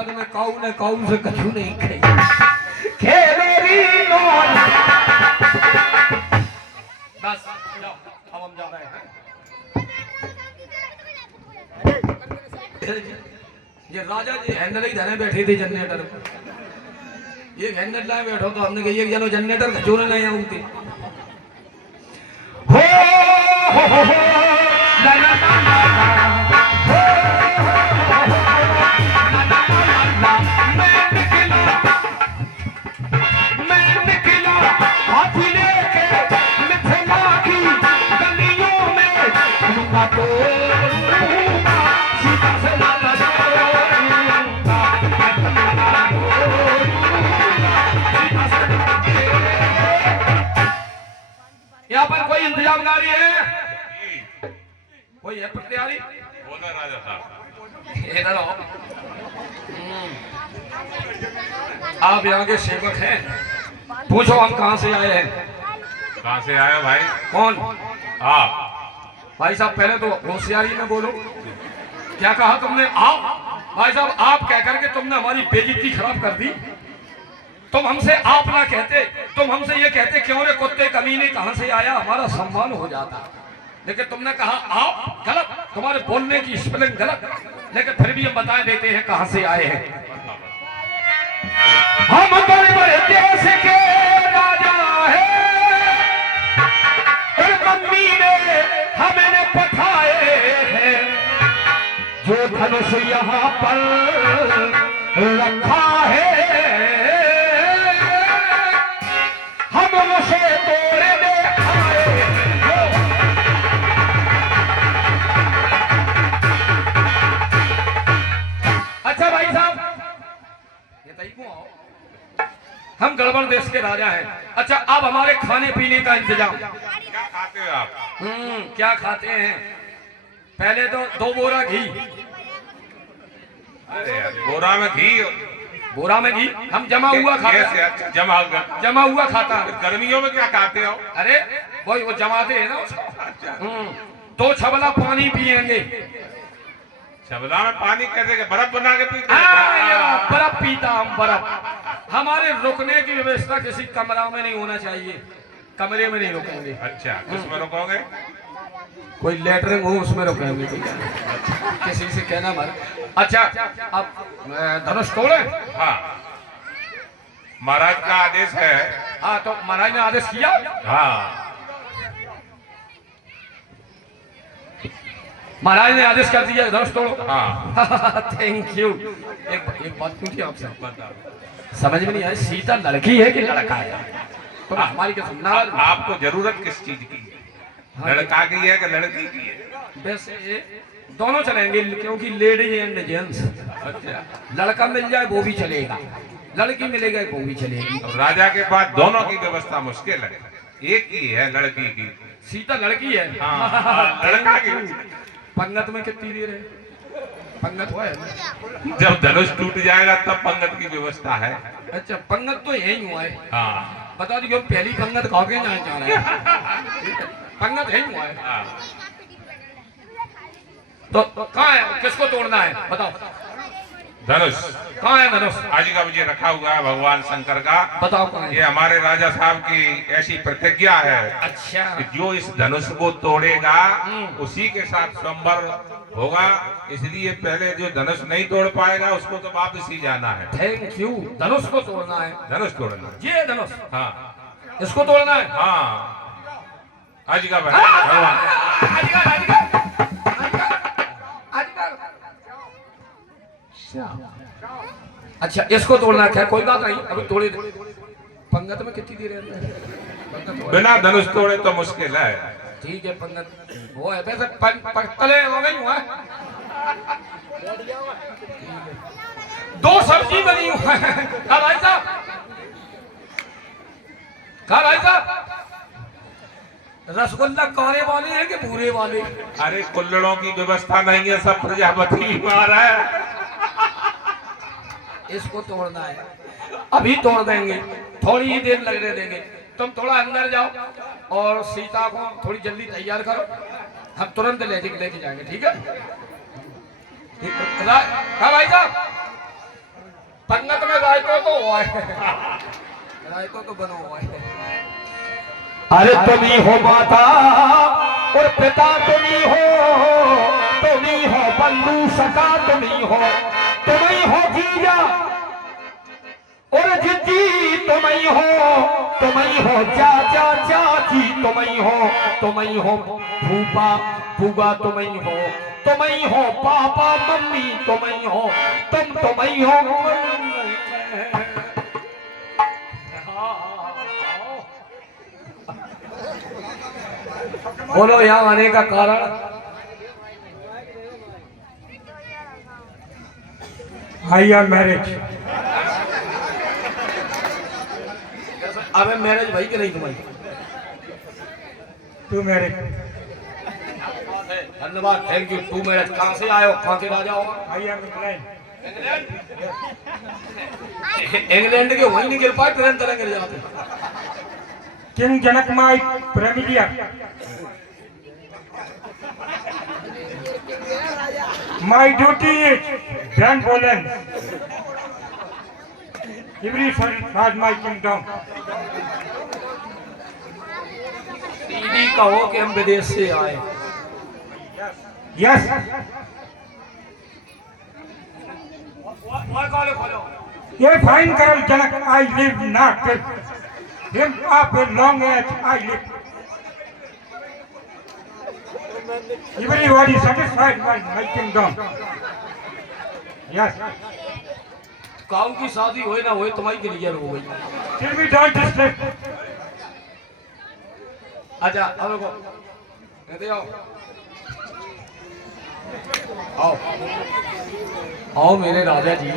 बाद में काऊ ने काऊ से कछु नहीं खाई खेलेरी नौना। बस जाओ, अब हम जा रहे हैं। ये राजा जी हैंडल ही धरे बैठे थे जनरेटर, ये हैंडल लाए बैठो तो हमने कही जनो जनरेटर खचोरे नहीं आऊंगे। हो ला ला यहाँ पर कोई इंतजाम गाड़ी है, कोई है तैयारी? बोला राजा साहब। इधर आओ। आप यहाँ के सेवक हैं, पूछो हम कहाँ से आए हैं। कहाँ से आए भाई? कौन? आप। भाई साहब पहले तो होशियारी में बोलो, क्या कहा तुमने? आप भाई साहब आप कह करके तुमने हमारी बेइज्जती खराब कर दी। तुम हमसे आप ना कहते, तुम हमसे ये कहते क्यों रे कुत्ते कमीने कहां से आया, हमारा सम्मान हो जाता। लेकिन तुमने कहा आप, गलत, तुम्हारे बोलने की स्पेलिंग गलत। लेकिन फिर भी हम बता देते हैं कहां से आए हैं। हम बड़े बड़े देश के राजा हैं, और मम्मी ने हमें पठाए हैं, जो धनुष यहाँ पर रखा है हम उसे तोड़ने आए। अच्छा भाई साहब ये तई को आओ, हम गड़बड़ देश के राजा हैं। अच्छा अब हमारे खाने पीने का इंतजाम। क्या खाते हो आप? क्या खाते हैं? पहले तो 2 बोरा घी। अरे यार, बोरा में घी? बोरा में घी हम जमा हुआ खाता है। अच्छा, जमा हुआ खाता है। गर्मियों में क्या खाते हो? अरे वो जमाते हैं ना उसको। 2 छबला पानी पिएंगे। छबला में पानी कैसे? बर्फ बना के पीते? बर्फ पीता हम, बर्फ। हमारे रुकने की व्यवस्था किसी कमरा में नहीं होना चाहिए, कमरे में नहीं रुकेंगे। अच्छा, किसमें रुकोगे? कोई लेटरिंग हो उसमें रुकेंगे, ठीक है? किसी से कहना मत। अच्छा अब धनुष तोड़े? हाँ, महाराज का आदेश है। हाँ तो महाराज ने आदेश किया। हाँ, महाराज ने आदेश कर दिया धनुष तोड़ो। हाँ। Thank you. एक बात पूछी आपसे, समझ में नहीं आया, सीता लड़की है कि लड़का है? तो हमारी क्या सुनना? आपको जरूरत किस चीज की है? लड़का की है कि लड़की की है? वैसे दोनों चलेंगे, क्योंकि लेडीज एंड जेंट्स। अच्छा, लड़का मिल जाए वो भी चलेगा, लड़की मिलेगा वो भी चलेगी। राजा के पास दोनों की व्यवस्था मुश्किल है, एक ही है लड़की की। सीता लड़की है। हाँ, लड़का की। पंगत में कितनी देर है? पंगत हुआ है? जब धनुष टूट जाएगा तब पंगत की व्यवस्था है। अच्छा पंगत तो यही हुआ है। हाँ, बता दो पहली पंगत खा के जाना चाह रहे हैं। पंगत यही हुआ है। हाँ। तो कहाँ है, किसको तोड़ना है बताओ? धनुष कहाँ है धनुष? आज का मुझे रखा हुआ है भगवान शंकर का। बताओ कहाँ है? ये हमारे राजा साहब की ऐसी प्रतिज्ञा है। अच्छा, कि जो इस धनुष को तोड़ेगा उसी के साथ संबर होगा, इसलिए पहले जो धनुष नहीं तोड़ पाएगा उसको तो वापस ही जाना है। Thank you. धनुष को तोड़ना है? धनुष तोड़ना। ये धनुष? हाँ, इसको तोड़ना है। हाँ। आज का भगवान अच्छा इसको तोड़ना है, कोई बात नहीं, अभी तोड़े। पंगत में कितनी देर है? बिना धनुष तोड़े तो मुश्किल है। ठीक है, पंगत वो है वैसे तले हो गई हुआ है। 2 सब्जी बनी हुई है। कहा भाई साहब, कहा भाई साहब, रसगुल्ला काले वाले हैं कि भूरे वाले? अरे कुल्लड़ों की व्यवस्था नहीं है, सब प्रजापति मार है। इसको तोड़ना है, अभी तोड़ देंगे, थोड़ी ही देर लगने देंगे। तुम थोड़ा अंदर जाओ और सीता को थोड़ी जल्दी तैयार करो, हम तुरंत लेके जाएंगे। ठीक है? हाँ भाई साहब, पंगत में रायतो तो हुआ है, रायतो तो बनो हुआ है। अरे तुम ही हो माता और पिता, तुम ही हो बंधु सखा, तुम ही हो जीजा और जिज्जी, तुम ही हो चाचा चाची, तुम ही हो फूफा फूगा, तुम ही हो पापा मम्मी, तुम ही हो बोलो यहाँ आने का कारण? I am marriage. अबे मैरिज भाई कि नहीं तुम्हारी? Two marriage. धन्यवाद, थैंक यू। टू मैरिज कहाँ से आए हो, कहाँ के राजा हो? I am England. इंग्लैंड के वहीं नहीं गिर पाए, ट्रेन तरह गिर जाते। King Janak my Premilia. My duty is benevolence. Every son has my kingdom. दीदी कहो कि हम विदेश से आए। Yes. ये फाइन करल जनक, I live not him up a long age, I live. Everybody satisfied my kingdom. Yes. काऊ की शादी होए ना होए तुम्हारी क्लियर हो गई। Till we don't distract. अच्छा अब को कहते आओ आओ आओ मेरे राजा जी।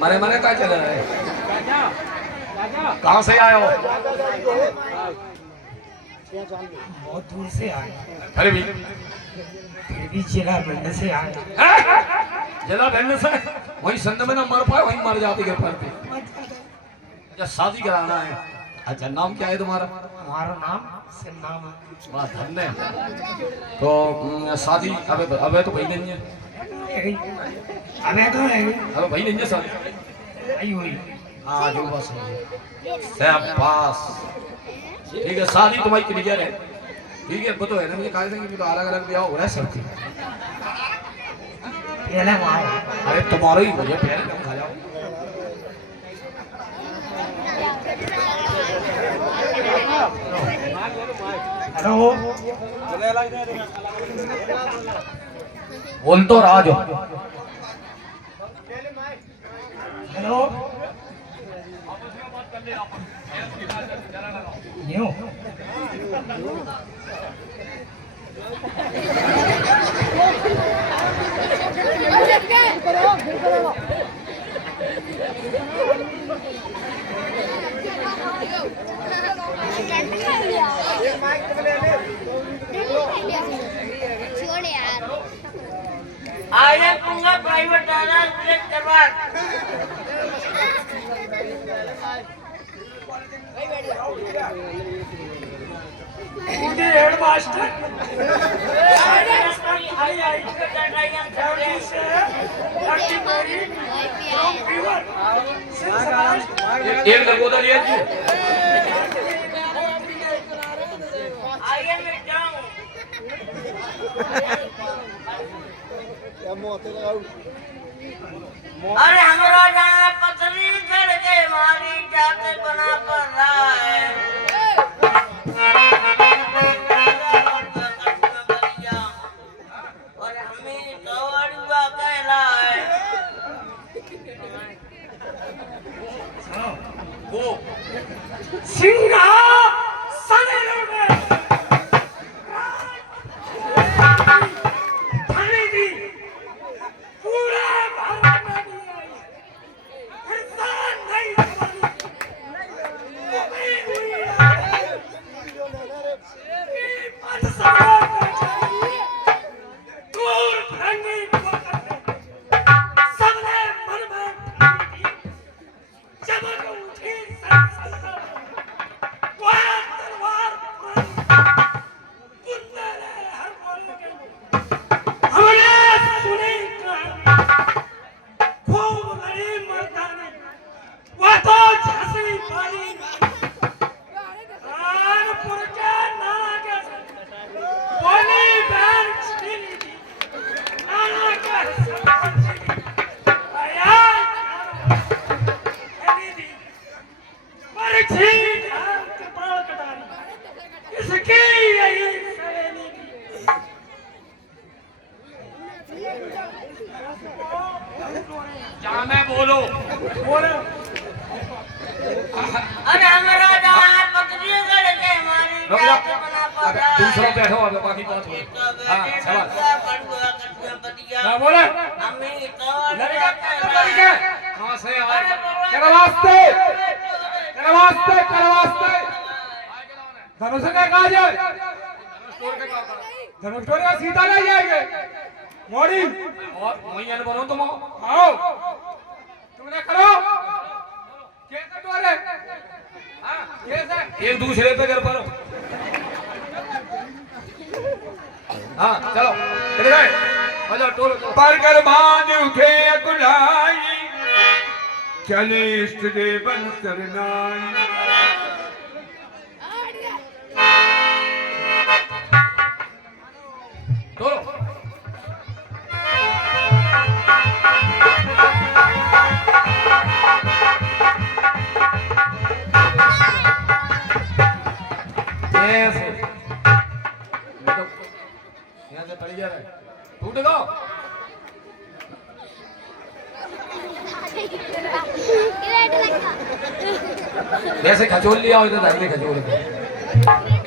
मरे मरे का चला है? कहाँ से आए हो? बहुत दूर से आए। अरे भी फिर भी जिला भिंड से आए। जिला भिंड से? वही संध में ना मर पाए, वहीं मर जाती घर पर पे। अच्छा शादी कराना है। अच्छा नाम क्या है तुम्हारा? हमारा नाम सिम नाम है। बड़ा धन्य है। तो शादी अबे तो भाई नहीं है। अबे तो है। अबे भाई नहीं है शादी। आई हुई। हाँ जो बस शाबाश। ठीक है शादी तुम्हारी क्लियर है। ठीक है तो है ना, मुझे कहा था कि तो अलग अलग ब्याह हो रहा है सबकी। पहले वहाँ। अरे तुम्हारा ही मुझे पहले कम खा जाओ। हेलो। बोल तो राज। हेलो। न्यू। छोड़ यार। आगे पूंगा प्राइवेट दादा दरबार। हेडमास्टर। एक लगोदा लिया जी। आगे मैं जाऊं। अरे हमारा जाना पथरी चढ़ के मारी जाते बना कर रहा है। और हमें दौड़ुआ कह रहा है। वो सिंगा बैठो अब बाकी बात हो। ये तो हाँ बेटे चलो बड़ुआ बड़ुआ कटिया बदिया क्या बोले अम्मी तो लड़का कहाँ से आए करवास्ते करवास्ते करवास्ते धनुष का काज है धनुष का सीता ले जाएंगे मोड़ी और वही अन बनो तुम आओ तुमने करो क्या कटोरे हाँ कैसे एक दूसरे पे कर पड़ो। हाँ चलो चले गए अच्छा टोल पर कर बांध उठे अकुलाई चले इष्ट देवन सरनाई टोलो ऐसे यहाँ से पड़ गया टूट गो ये लगा जैसे खचोल लिया हो इधर धर ले खचोल